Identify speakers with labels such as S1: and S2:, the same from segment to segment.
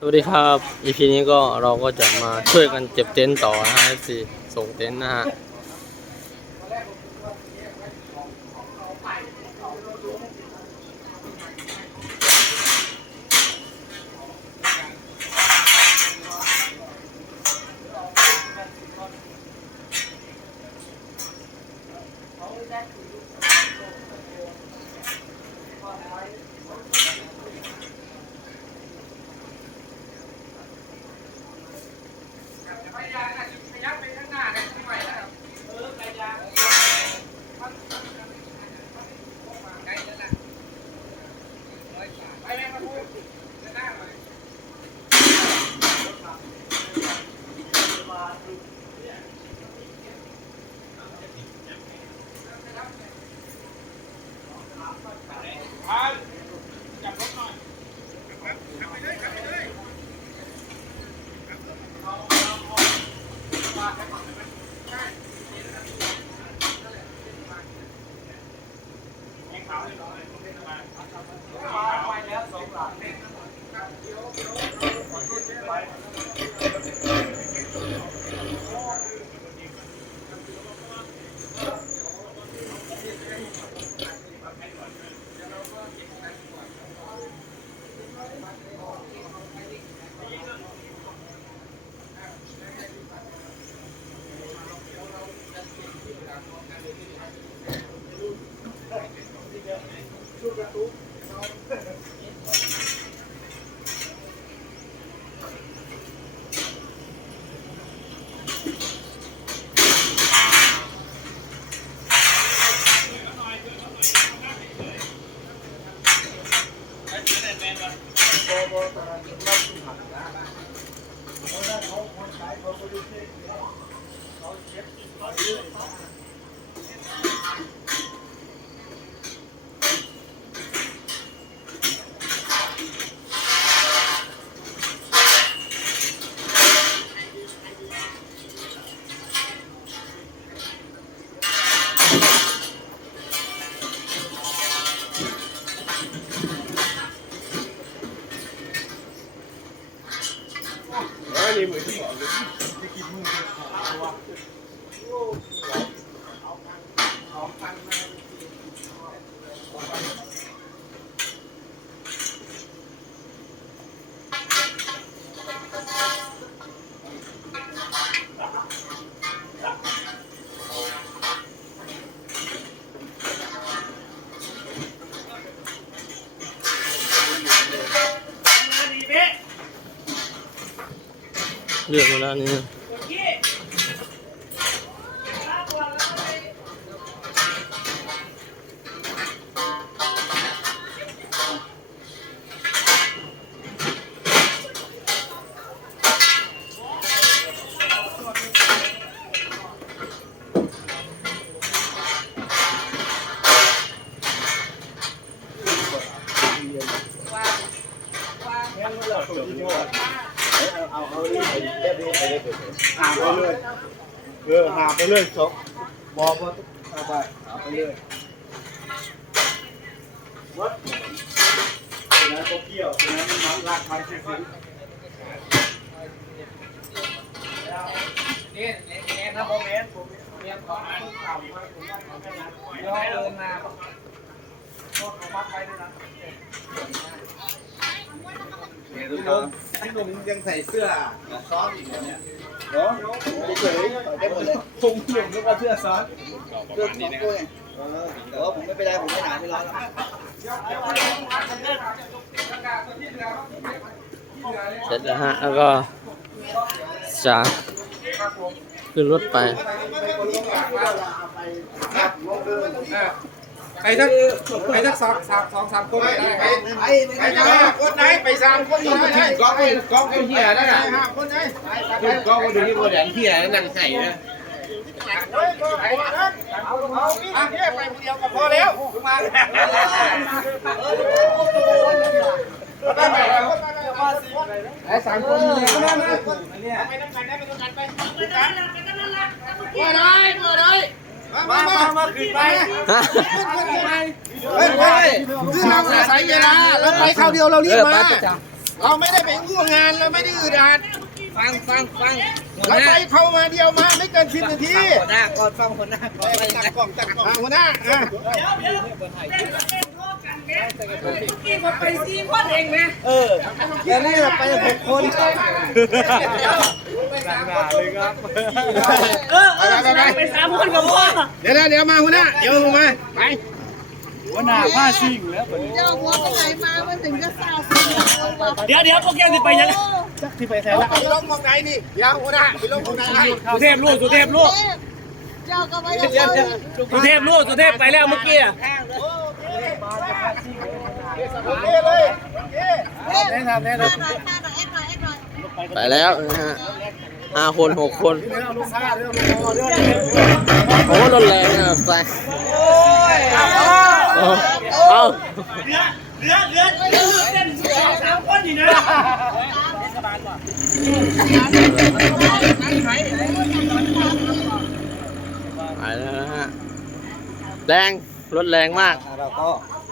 S1: สวัสดีครับ EP นี้ก็เราก็จะมาช่วยกันเก็บเต็นท์ต่อนะฮะสิส่งเต็นท์นะฮะ Thank you. เลื
S2: อ ไปเลยเออหาไปเลยจบบอบอเอาไปหาไปเลยวัดตัวนั้นก็เกี่ยวตัวนั้นมันมันลากไปเฉย
S3: นี่นี่นะโมเมนต์ผมเรียนขออ่านข่ามาผมว่าเขาแค่นั้นเดี๋ยวเดินมาก็ขามัดไว้ด้วยนะ
S2: พี่นุ่มพี่นุ่มยังใส่เสื้อซ้อมอีกเนี่ยเนาะเฉยๆได้หมดเลยคงเกี่ยแล้วก็เสื้อซ้อนเสื้อของตัวเองเออแต่ว่าผมไม่เป็นไรผมไม่หนาไม่ร้อนแล้ว
S1: เสร็จแล้วฮะแล้วก็จะขึ้นรถไป
S3: ไปสักไปสักสองสามสองสามคนได้ไหม
S2: ไอ้ไม่
S3: ไป
S2: ได้
S3: สักคนไหนไปสามคนได้
S4: ก้องไอ้ก้องไอ้เหี้ยนั่นน่ะ
S3: ห้าคนไหน
S4: ก้องมาดูที่โมเดลเหี้ยนั่นนั่งไห้นะ
S3: เอาเอาอะเนี่ยไปคนเดียวก็พอแล้วมาได้ไหมไอ้สามคนเนี่ยมามาไปน้ำกันได้ไปน้ำกันไปมาได้มาได้ มามามาขึ้นไปเฮ้ยไปคือเราใส่เวลาเราไปคราวเดียวเรารีบมา
S1: เราไม่ได้ไปอู้งานเราไม่ได้อึดอัด
S3: ฟังฟังฟัง
S1: เราไปเข้ามาเดียวมาไม่เกินสิบนาที
S3: หัวหน้าก่อนฟังหัวหน้าก่อน
S1: ตั้งกล้องตั้งกล้องหัวหน้าอะ
S3: ไปสี่คนเองไหมเออเดี๋ยวนี้เราไปหกคนเออเออไป สามคนกับพ่อ
S1: เดี๋ยวนะเดี๋ยวมาหัวหน้าเดี๋ยวลงมาไป
S3: หัวหน้าผ้าซิ่งแล้ว
S5: เจ้าหัวไปไหนมามันถึงจะซาซึม
S3: เดี๋ยวเดี๋ยวพวกแกจะไปยัง
S1: ที่ไปแทนละไปลงมองไหนนี่เดี๋ยวหัวหน้าไปลงมองไหนให้
S3: สุเทพลูกสุเทพลูก
S5: เจ้าก็ไม่ได้
S3: สุเทพลูกสุเทพไปแล้วเมื่อกี้
S1: โอเคเลย
S5: แน่นอนแน่นอนแน่นอนแน่นอนแน่นอนแน่นอน
S6: ไปแล้วนะฮะ ห้าคนหกคน
S1: ลูกค้าเรื่องรอเรื่อง
S6: โอ้รถแรงอะใส่เอาเอา
S3: เหลือเหลือเหลือเส้นสามคนอยู่นะ
S6: ไปแล้วนะฮะแรงรถแรงมาก
S4: เราก็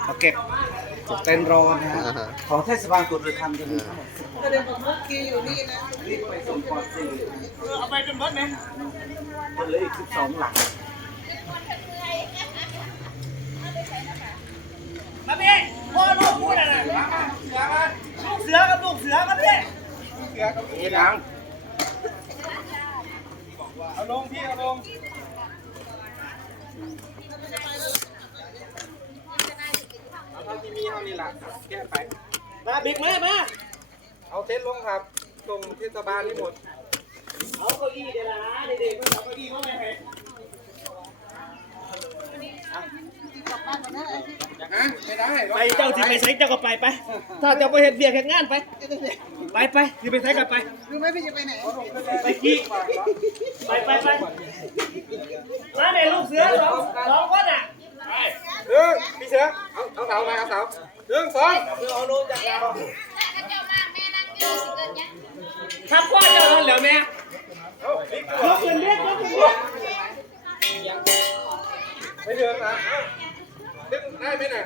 S4: มาเก็บ เต็นท์รอนะฮะ
S6: อ่าฮะ
S4: ของเทศบาลกุฎเรือคำจะมีทั้งหมด
S5: ประเด็นของมุกกี้อยู่นี่นะ
S4: รีบไปส่งก่อนสี่
S3: เอาไปเป็นบอสไหม
S4: คนเหลืออีกสิบสองหลัง
S3: มาพี่พ่อลูกพูดอะไรลูกเสือกับลูกเสือมาพี่
S1: นี่หลังเอาลงพี่เอาลง
S3: มาบิ๊กมามา
S1: เอาเต็นท์ลงครับส่งเทศบาลให้หมด
S3: เอาเก้าอี้เดี๋ยวนะเด็กๆมันเอาเก้าอี้เข้าไปให้
S1: ฮะไม่ได้
S3: ไปเจ้าสิไปใช้เจ้าก็ไปไป ถ้าเจ้าไปเห็นเบียร์เห็นงานไป ไปไปสิไปใช้กันไป
S5: รู้ไหมพี่จะไปไหน
S3: ไปกี้ไปไปไปมาเนี่ยลูกเสือสองสองคนอะ
S1: เออพี่เสือ เอาเอาเสามาเอาเสาหนึ่งสอง
S3: ทับพ่อเจ้าเหลือแม่
S1: เอาบิ๊ก
S3: ยกขึ้นเรียกยกขึ้นเรียก
S1: ไม่เดินนะเอาดึงได้ไหมน่ะ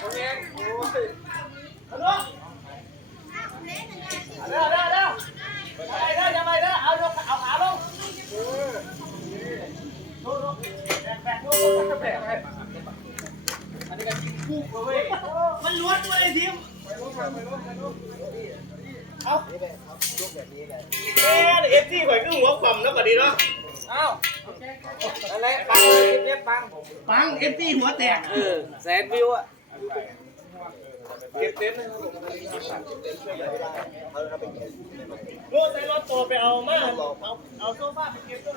S1: โอเคโอ้ย
S3: เอาลูกเอาเด้อเด้อเด้อไปเด้อย่าไปเด้อเอาลงเอาขาลงลูกลูแบกแบกลูแบกไปอันนี้ก็กินคู่เว้ย มันล้วนด้วยไอ้ทีมเอาเอ๊ะเอฟซีข่อยคือหัวความแล้วก็ดีเนาะ
S1: อะไรปังเรียบปัง
S3: ปังเอฟซีหัวแตก
S4: เออแสนวิวอะ
S1: เก็บเต็นท์นะครับผม
S3: โลใส่รถตัวไปเอามาเอาเอาโซฟาไปเก็บด้วย